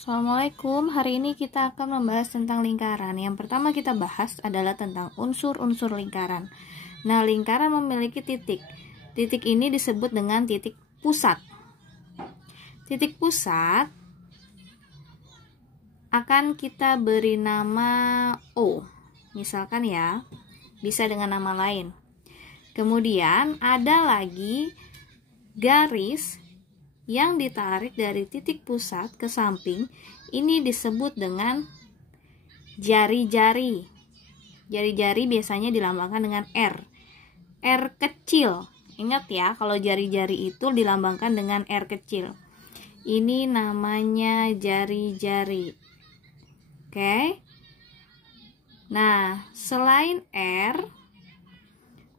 Assalamualaikum, hari ini kita akan membahas tentang lingkaran. Yang pertama kita bahas adalah tentang unsur-unsur lingkaran. Nah, lingkaran memiliki titik. Titik ini disebut dengan titik pusat. Titik pusat akan kita beri nama O. Misalkan ya, bisa dengan nama lain. Kemudian ada lagi garis yang ditarik dari titik pusat ke samping, ini disebut dengan jari-jari. Jari-jari biasanya dilambangkan dengan R. R kecil. Ingat ya, kalau jari-jari itu dilambangkan dengan R kecil. Ini namanya jari-jari. Oke. Nah, selain R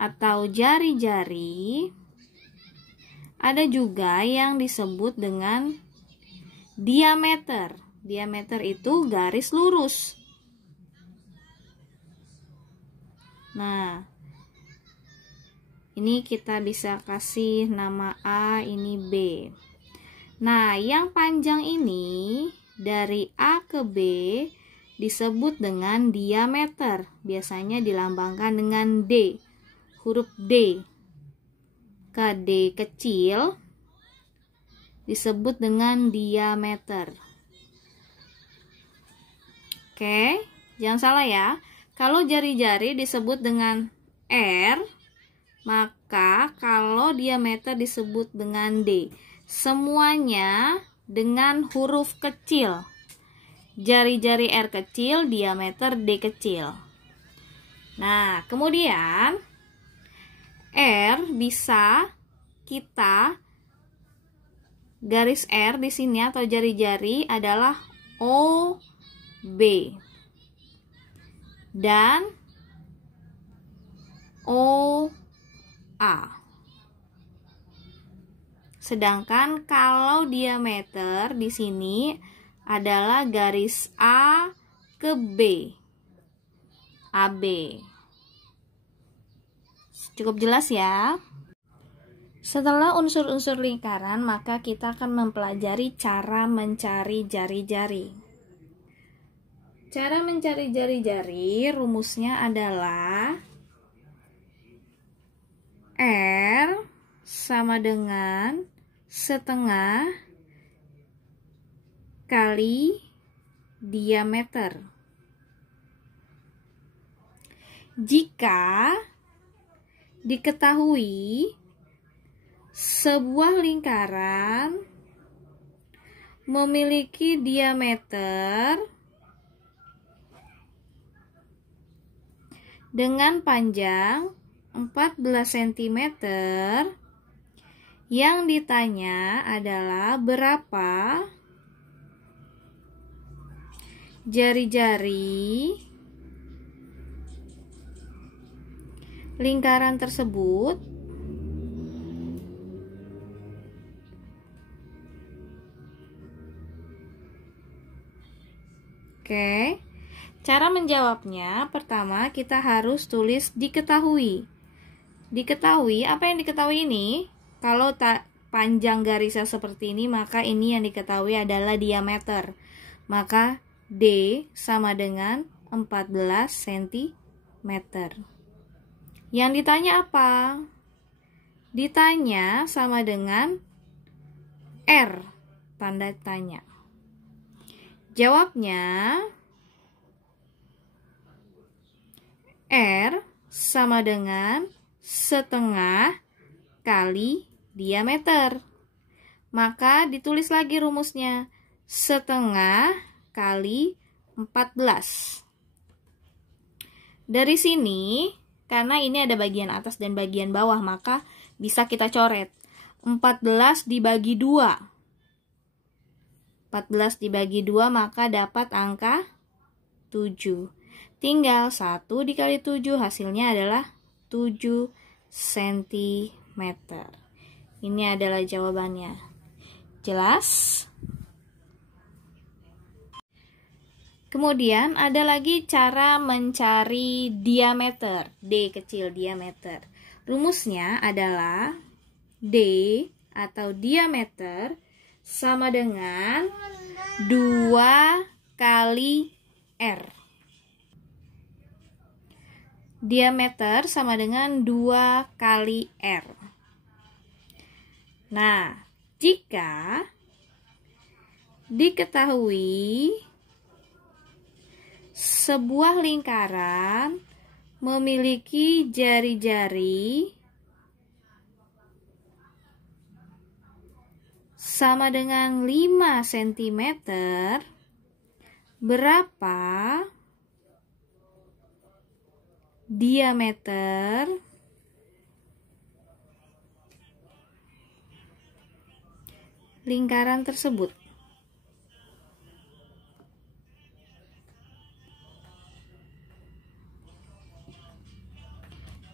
atau jari-jari, ada juga yang disebut dengan diameter. Diameter itu garis lurus. Nah, ini kita bisa kasih nama A, ini B. Nah, yang panjang ini dari A ke B disebut dengan diameter. Biasanya dilambangkan dengan D, huruf D. KD kecil disebut dengan diameter. Oke, jangan salah ya. Kalau jari-jari disebut dengan R, maka kalau diameter disebut dengan D. Semuanya dengan huruf kecil. Jari-jari R kecil, diameter D kecil. Nah, kemudian R bisa kita garis R di sini atau jari-jari adalah OB dan OA. Sedangkan kalau diameter di sini adalah garis A ke B, AB. Cukup jelas ya. Setelah unsur-unsur lingkaran, maka kita akan mempelajari cara mencari jari-jari. Cara mencari jari-jari, rumusnya adalah R sama dengan setengah kali diameter. Jika diketahui sebuah lingkaran memiliki diameter dengan panjang 14 cm, yang ditanya adalah berapa jari-jari lingkaran tersebut. Oke, cara menjawabnya pertama kita harus tulis diketahui. Diketahui, apa yang diketahui ini? Kalau panjang garisnya seperti ini, maka ini yang diketahui adalah diameter. Maka D sama dengan 14 cm. Yang ditanya apa? Ditanya sama dengan R, tanda tanya. Jawabnya R sama dengan setengah kali diameter. Maka ditulis lagi rumusnya, setengah kali 14. Dari sini, karena ini ada bagian atas dan bagian bawah, maka bisa kita coret. 14 dibagi 2. 14 dibagi 2 maka dapat angka 7. Tinggal 1 dikali 7, hasilnya adalah 7 cm. Ini adalah jawabannya. Jelas? Kemudian ada lagi cara mencari diameter, D kecil diameter. Rumusnya adalah D atau diameter sama dengan 2 kali R. Diameter sama dengan 2 kali R. Nah, jika diketahui sebuah lingkaran memiliki jari-jari sama dengan 5 cm, berapa diameter lingkaran tersebut?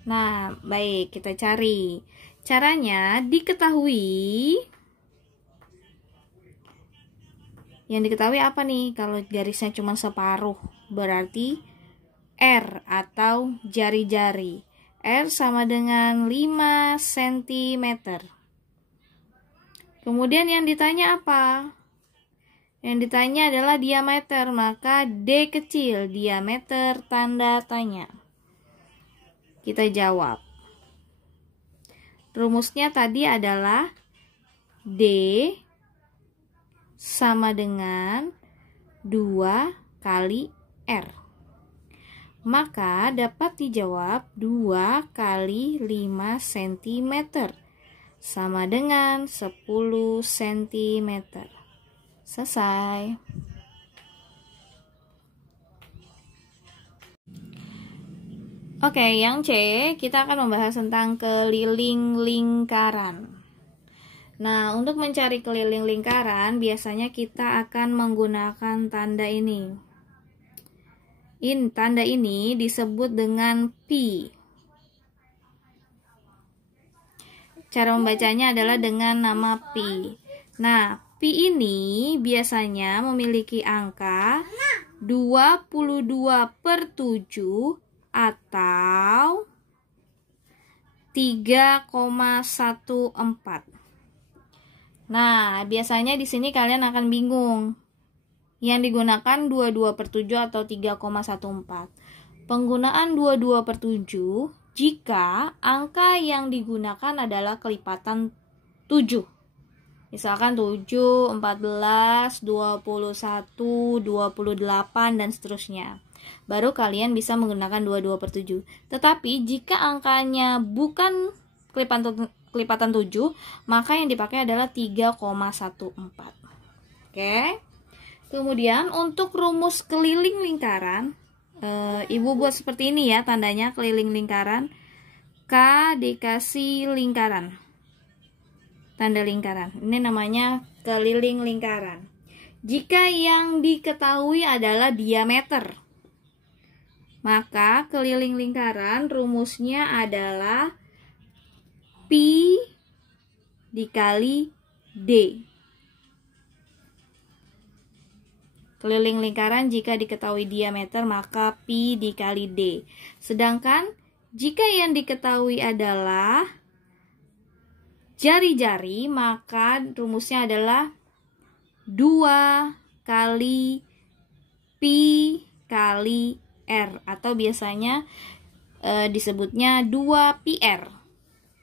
Nah, baik, kita cari. Caranya diketahui. Yang diketahui apa nih? Kalau garisnya cuma separuh, berarti R atau jari-jari. R sama dengan 5 cm. Kemudian yang ditanya apa? Yang ditanya adalah diameter, maka D kecil, diameter tanda tanya. Kita jawab. Rumusnya tadi adalah D sama dengan 2 kali R. Maka dapat dijawab 2 kali 5 cm sama dengan 10 cm. Selesai. Oke, yang C, kita akan membahas tentang keliling lingkaran. Nah, untuk mencari keliling lingkaran, biasanya kita akan menggunakan tanda ini. Tanda ini disebut dengan pi. Cara membacanya adalah dengan nama pi. Nah, pi ini biasanya memiliki angka 22/7 atau 3,14. Nah, biasanya di sini kalian akan bingung. Yang digunakan 22/7 atau 3,14. Penggunaan 22/7 jika angka yang digunakan adalah kelipatan 7. Misalkan 7, 14, 21, 28, dan seterusnya. Baru kalian bisa menggunakan 22/7. Tetapi jika angkanya bukan kelipatan 7, maka yang dipakai adalah 3,14. Oke. Kemudian untuk rumus keliling lingkaran, Ibu buat seperti ini ya tandanya, keliling lingkaran. K dikasih lingkaran. Tanda lingkaran. Ini namanya keliling lingkaran. Jika yang diketahui adalah diameter, maka keliling lingkaran rumusnya adalah pi dikali D. Keliling lingkaran jika diketahui diameter, maka pi dikali D. Sedangkan jika yang diketahui adalah jari-jari, maka rumusnya adalah 2 kali pi kali R, atau biasanya disebutnya 2πr.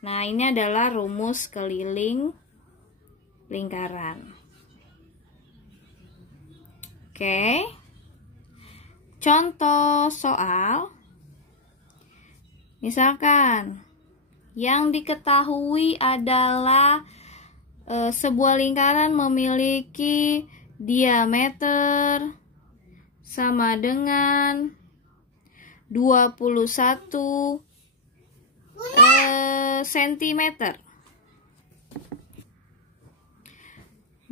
Nah, ini adalah rumus keliling lingkaran. Oke. Contoh soal. Misalkan yang diketahui adalah sebuah lingkaran memiliki diameter sama dengan 21 cm.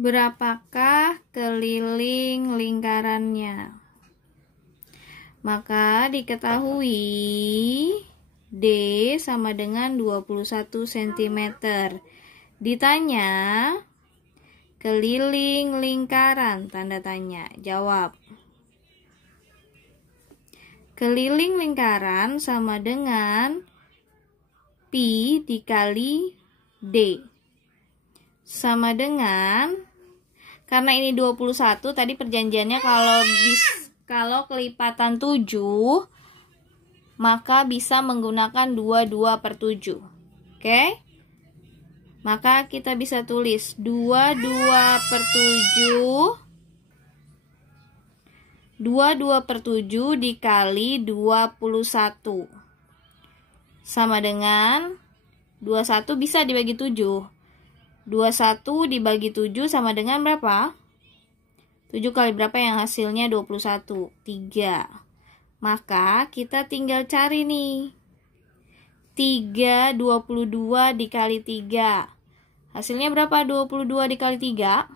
Berapakah keliling lingkarannya? Maka diketahui D sama dengan 21 cm. Ditanya keliling lingkaran, tanda tanya, jawab. Keliling lingkaran sama dengan pi dikali D. Sama dengan, Karena ini 21, tadi perjanjiannya kalau kelipatan 7, maka bisa menggunakan 22/7. Oke? Maka kita bisa tulis 22/7. 22/7 dikali 21 sama dengan 21 bisa dibagi 7. 21 dibagi 7 sama dengan berapa? 7 kali berapa yang hasilnya 21? 3. Maka kita tinggal cari nih. 22 dikali 3. Hasilnya berapa? 22 dikali 3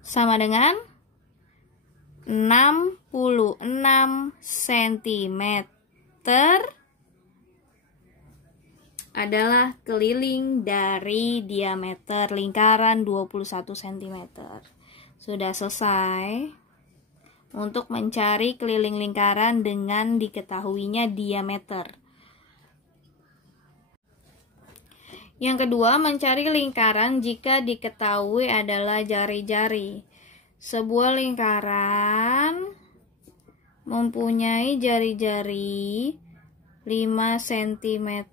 sama dengan 66 cm adalah keliling dari diameter lingkaran 21 cm. Sudah selesai untuk mencari keliling lingkaran dengan diketahuinya diameter. Yang kedua, mencari lingkaran jika diketahui adalah jari-jari. Sebuah lingkaran mempunyai jari-jari 5 cm.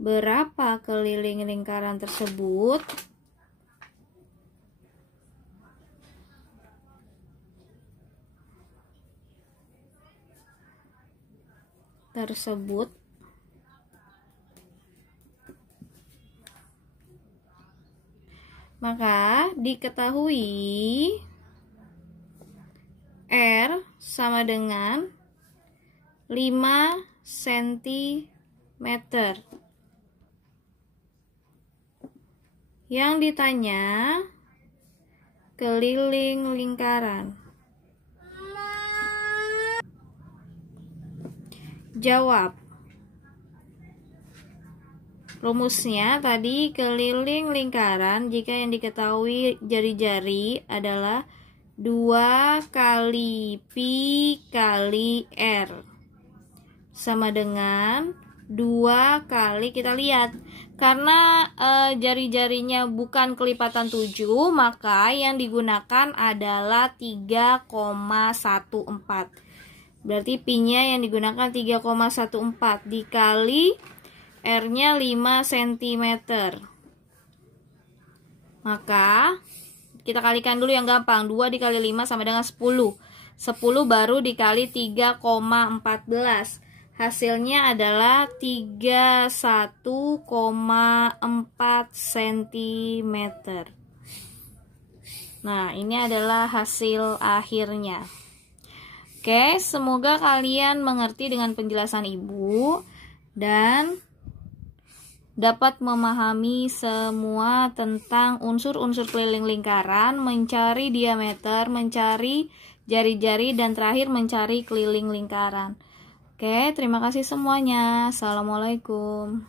Berapa keliling lingkaran tersebut? Maka diketahui R sama dengan 5 cm. Yang ditanya keliling lingkaran. Jawab. Rumusnya tadi keliling lingkaran jika yang diketahui jari-jari adalah 2 kali pi kali R sama dengan 2 kali, kita lihat karena jari-jarinya bukan kelipatan 7, maka yang digunakan adalah 3,14. Berarti pi-nya yang digunakan 3,14 dikali R-nya 5 cm. Maka kita kalikan dulu yang gampang. 2 dikali 5 sama dengan 10. 10 baru dikali 3,14. Hasilnya adalah 31,4 cm. Nah, ini adalah hasil akhirnya. Oke, semoga kalian mengerti dengan penjelasan Ibu dan dapat memahami semua tentang unsur-unsur keliling lingkaran, mencari diameter, mencari jari-jari, dan terakhir mencari keliling lingkaran. Oke, terima kasih semuanya. Assalamualaikum.